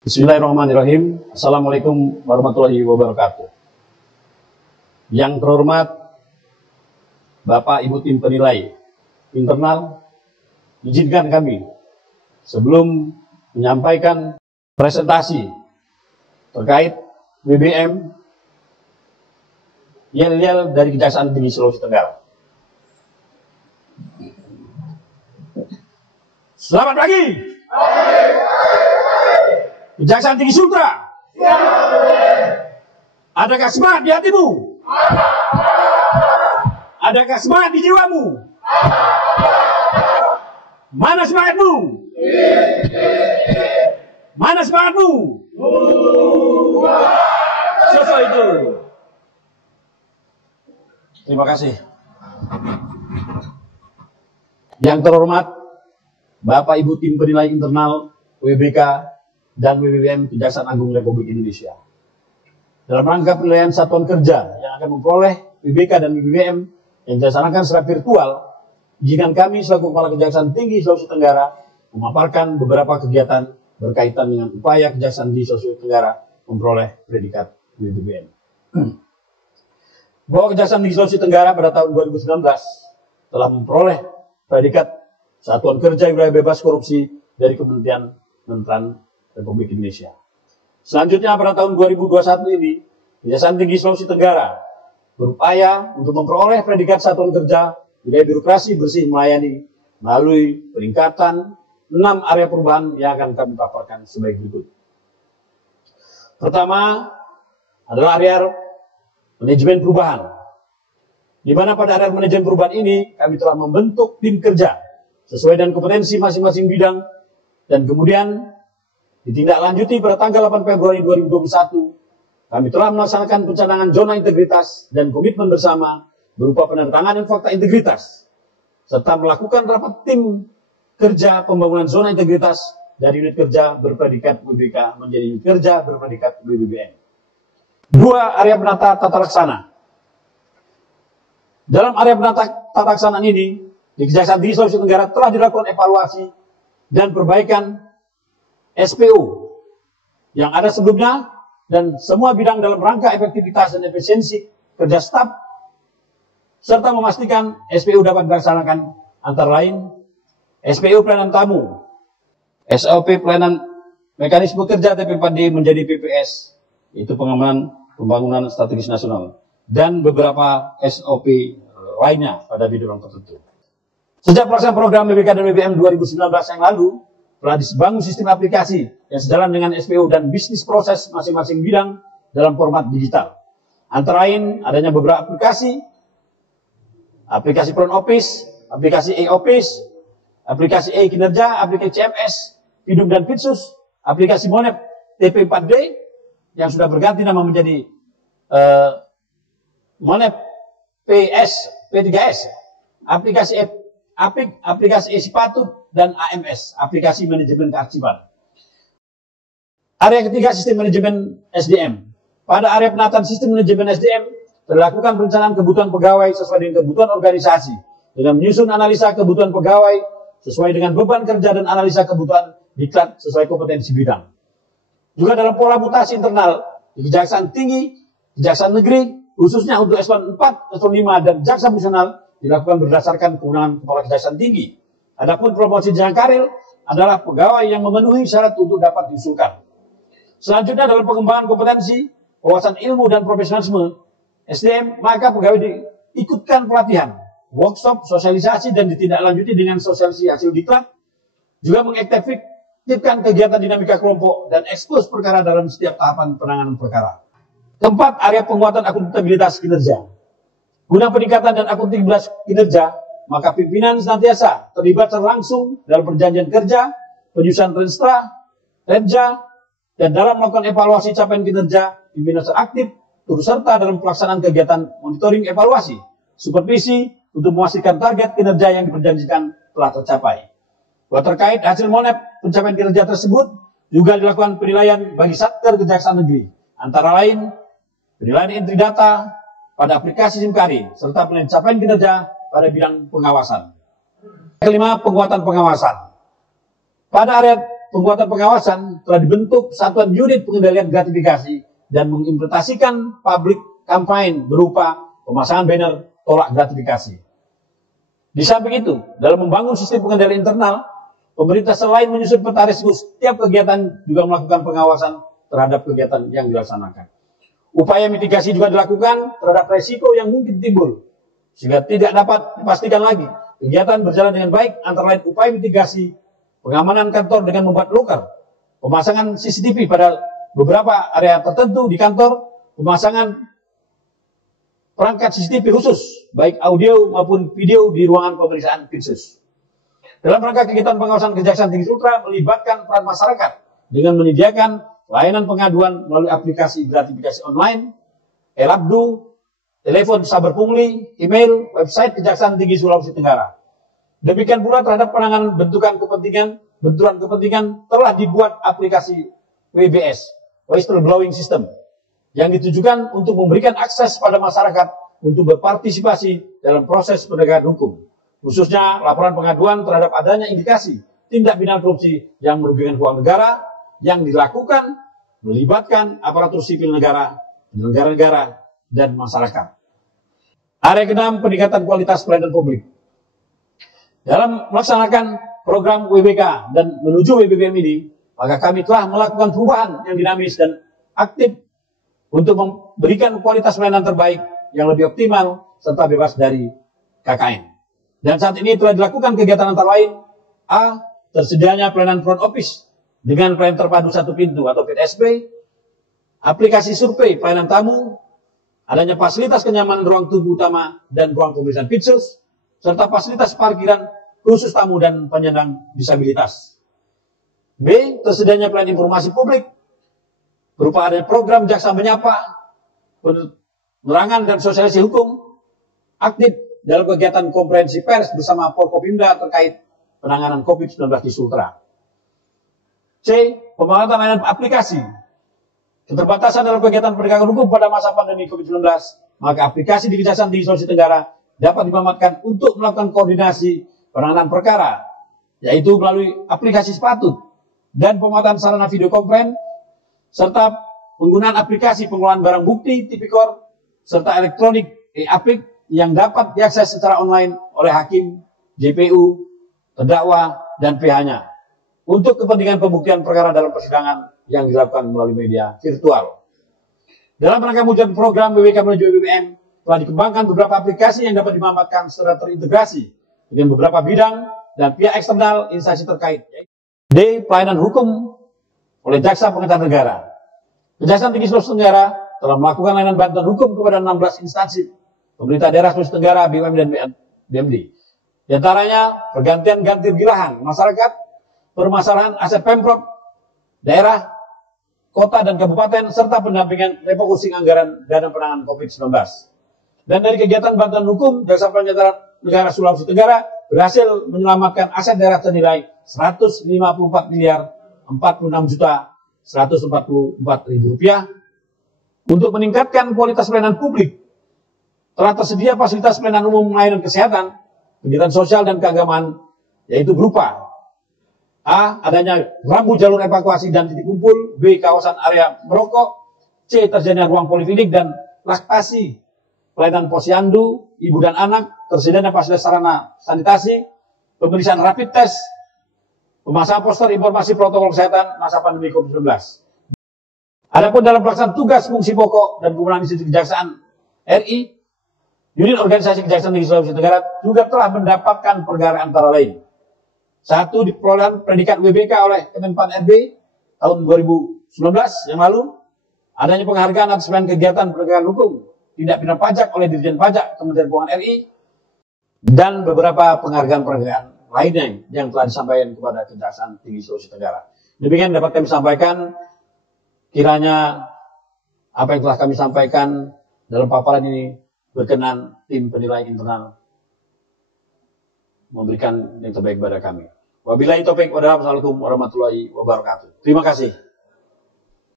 Bismillahirrahmanirrahim. Assalamualaikum warahmatullahi wabarakatuh. Yang terhormat Bapak Ibu tim penilai internal, izinkan kami sebelum menyampaikan presentasi terkait BBM yel-yel dari Kejaksaan Tinggi Sulawesi Tenggara. Selamat pagi. Kejaksaan Tinggi Sultra. Adakah semangat di hatimu? Adakah semangat di jiwamu? Mana semangatmu? Mana semangatmu? Selesai itu. Terima kasih. Yang terhormat Bapak Ibu tim penilai internal WBK dan WBBM Kejaksaan Agung Republik Indonesia. Dalam rangka penilaian satuan kerja yang akan memperoleh WBK dan WBBM yang dilaksanakan secara virtual, izinkan kami selaku Kepala Kejaksaan Tinggi Sulawesi Tenggara memaparkan beberapa kegiatan berkaitan dengan upaya Kejaksaan Tinggi Sulawesi Tenggara memperoleh predikat WBBM. Bahwa Kejaksaan Tinggi Sulawesi Tenggara pada tahun 2019 telah memperoleh predikat Satuan Kerja Wilayah Bebas Korupsi dari Kementerian Pendidikan Republik Indonesia. Selanjutnya pada tahun 2021 ini, Kejaksaan Tinggi Sulawesi Tenggara berupaya untuk memperoleh predikat Satuan Kerja Wilayah Birokrasi Bersih Melayani melalui peningkatan 6 area perubahan yang akan kami paparkan sebagai berikut. Pertama adalah area manajemen perubahan, di mana pada area manajemen perubahan ini kami telah membentuk tim kerja sesuai dengan kompetensi masing-masing bidang dan kemudian ditindaklanjuti pada tanggal 8 Februari 2021, kami telah melaksanakan pencanangan zona integritas dan komitmen bersama berupa penandatanganan fakta integritas, serta melakukan rapat tim kerja pembangunan zona integritas dari unit kerja berpredikat WBK menjadi unit kerja berpredikat WBBM. 2. Area penata tata laksana. Dalam area penata tata laksanaan ini, di Kejaksaan Tinggi Sulawesi Tenggara telah dilakukan evaluasi dan perbaikan SPU yang ada sebelumnya dan semua bidang dalam rangka efektivitas dan efisiensi kerja staf serta memastikan SPU dapat dilaksanakan antara lain SPU pelayanan tamu, SOP pelayanan mekanisme kerja TP4D menjadi PPS, itu pengamanan pembangunan strategis nasional, dan beberapa SOP lainnya pada bidang tertentu. Sejak pelaksanaan program BBK dan BBM 2019 yang lalu, telah dibangun sistem aplikasi yang sejalan dengan SPU dan bisnis proses masing-masing bidang dalam format digital. Antara lain adanya beberapa aplikasi front office, aplikasi e-office, aplikasi e-kinerja, aplikasi CMS, Pidum dan Pitsus, aplikasi Monep TP4D yang sudah berganti nama menjadi Monep PS P3S, aplikasi APIK, aplikasi e-Sipatut, dan AMS, aplikasi manajemen kearsipan. Area ketiga, sistem manajemen SDM. Pada area penataan sistem manajemen SDM, terlakukan perencanaan kebutuhan pegawai sesuai dengan kebutuhan organisasi, dengan menyusun analisa kebutuhan pegawai sesuai dengan beban kerja dan analisa kebutuhan diklat sesuai kompetensi bidang. Juga dalam pola mutasi internal di Kejaksaan Tinggi, Kejaksaan Negeri, khususnya untuk eselon 4, eselon 5, dan jaksa fungsional, dilakukan berdasarkan kewenangan Kepala Kejaksaan Tinggi. Adapun promosi jenjang karir adalah pegawai yang memenuhi syarat untuk dapat diusulkan. Selanjutnya dalam pengembangan kompetensi, wawasan ilmu dan profesionalisme SDM, maka pegawai diikutkan pelatihan, workshop, sosialisasi, dan ditindaklanjuti dengan sosialisasi hasil diklat, juga mengaktifkan kegiatan dinamika kelompok dan ekspos perkara dalam setiap tahapan penanganan perkara. Keempat, area penguatan akuntabilitas kinerja. Guna peningkatan dan akuntabilitas kinerja, maka pimpinan senantiasa terlibat secara langsung dalam perjanjian kerja, penyusunan renstra, kerja, dan dalam melakukan evaluasi capaian kinerja, pimpinan secara aktif turut serta dalam pelaksanaan kegiatan monitoring evaluasi, supervisi untuk memastikan target kinerja yang diperjanjikan telah tercapai. Bahwa terkait hasil Monep pencapaian kinerja tersebut juga dilakukan penilaian bagi Satker Kejaksaan Negeri, antara lain penilaian entry data pada aplikasi SIMKARI, serta penilaian capaian kinerja pada bidang pengawasan. Kelima, penguatan pengawasan. Pada area penguatan pengawasan telah dibentuk satuan unit pengendalian gratifikasi dan mengimplementasikan public campaign berupa pemasangan banner tolak gratifikasi. Di samping itu, dalam membangun sistem pengendalian internal, pemerintah selain menyusun peta risiko setiap kegiatan juga melakukan pengawasan terhadap kegiatan yang dilaksanakan. Upaya mitigasi juga dilakukan terhadap risiko yang mungkin timbul, sehingga tidak dapat dipastikan lagi kegiatan berjalan dengan baik, antara lain upaya mitigasi pengamanan kantor dengan membuat loker, pemasangan CCTV pada beberapa area tertentu di kantor, pemasangan perangkat CCTV khusus, baik audio maupun video di ruangan pemeriksaan khusus. Dalam rangka kegiatan pengawasan Kejaksaan Tinggi Sultra melibatkan peran masyarakat dengan menyediakan layanan pengaduan melalui aplikasi gratifikasi online, e-Labdu, telepon saber pungli, email, website Kejaksaan Tinggi Sulawesi Tenggara. Demikian pula terhadap penanganan benturan kepentingan telah dibuat aplikasi WBS, Whistleblowing System, yang ditujukan untuk memberikan akses pada masyarakat untuk berpartisipasi dalam proses penegakan hukum, khususnya laporan pengaduan terhadap adanya indikasi tindak pidana korupsi yang merugikan uang negara yang dilakukan melibatkan aparatur sipil negara, penyelenggara negara, dan masyarakat. Area ke-6, peningkatan kualitas pelayanan publik. Dalam melaksanakan program WBK dan menuju WBBM ini, maka kami telah melakukan perubahan yang dinamis dan aktif untuk memberikan kualitas pelayanan terbaik yang lebih optimal serta bebas dari KKN. Dan saat ini telah dilakukan kegiatan antara lain: A. Tersedianya pelayanan front office dengan pelayanan terpadu satu pintu atau PTSP, aplikasi survei pelayanan tamu, adanya fasilitas kenyamanan ruang tunggu utama dan ruang pemeriksaan khusus, serta fasilitas parkiran khusus tamu dan penyandang disabilitas. B. Tersedianya pelayanan informasi publik berupa adanya program Jaksa Menyapa, penerangan dan sosialisasi hukum, aktif dalam kegiatan konferensi pers bersama Forkopimda terkait penanganan COVID-19 di Sultra. C. Pembangunan layanan aplikasi. Keterbatasan dalam kegiatan penegakan hukum pada masa pandemi COVID-19, maka aplikasi di Kejaksaan Tinggi Sulawesi Tenggara dapat dimanfaatkan untuk melakukan koordinasi penanganan perkara, yaitu melalui aplikasi sepatut dan pemanfaatan sarana video konferen, serta penggunaan aplikasi pengelolaan barang bukti, tipikor, serta elektronik e-aplik yang dapat diakses secara online oleh hakim, JPU, terdakwa, dan PH-nya untuk kepentingan pembuktian perkara dalam persidangan yang dilakukan melalui media virtual. Dalam rangka mewujudkan program WBK menuju WBBM, telah dikembangkan beberapa aplikasi yang dapat dimanfaatkan secara terintegrasi dengan beberapa bidang dan pihak eksternal instansi terkait. D. Pelayanan hukum oleh Jaksa Pengadilan Negara. Kejaksaan Tinggi Sulawesi Tenggara telah melakukan layanan bantuan hukum kepada 16 instansi pemerintah daerah Sulawesi Tenggara, BUMN dan BMD. Di antaranya pergantian ganti rugi lahan masyarakat, permasalahan aset pemprov daerah, kota dan kabupaten, serta pendampingan refocusing anggaran dana penanganan COVID-19. Dan dari kegiatan bantuan hukum, Jaksa Pengadilan Negara Sulawesi Tenggara berhasil menyelamatkan aset daerah senilai 154 miliar 46 juta 144 ribu rupiah. Untuk meningkatkan kualitas pelayanan publik, telah tersedia fasilitas pelayanan umum layanan kesehatan, kegiatan sosial dan keagamaan, yaitu berupa A. Adanya rambu jalur evakuasi dan titik kumpul. B. Kawasan area merokok. C. Terjadinya ruang poliklinik dan laktasi, pelayanan posyandu, ibu dan anak, tersedianya fasilitas sarana sanitasi, pemeriksaan rapid test, pemasangan poster informasi protokol kesehatan masa pandemi COVID-19. Adapun dalam pelaksanaan tugas fungsi pokok dan kewenangan institusi Kejaksaan RI, unit organisasi Kejaksaan Tinggi Sulawesi Tenggara juga telah mendapatkan penghargaan antara lain. 1. Di perolehan predikat WBK oleh Kemenpan RB tahun 2019 yang lalu, adanya penghargaan atas kegiatan penegakan hukum tindak pidana pajak oleh Dirjen Pajak Kementerian Keuangan RI, dan beberapa penghargaan lainnya yang telah disampaikan kepada Kejaksaan Tinggi Sulawesi Tenggara. Demikian dapat kami sampaikan. Kiranya apa yang telah kami sampaikan dalam paparan ini berkenan tim penilai internal memberikan yang terbaik kepada kami. Wabillahi taufik, wassalamualaikum warahmatullahi wabarakatuh. Terima kasih.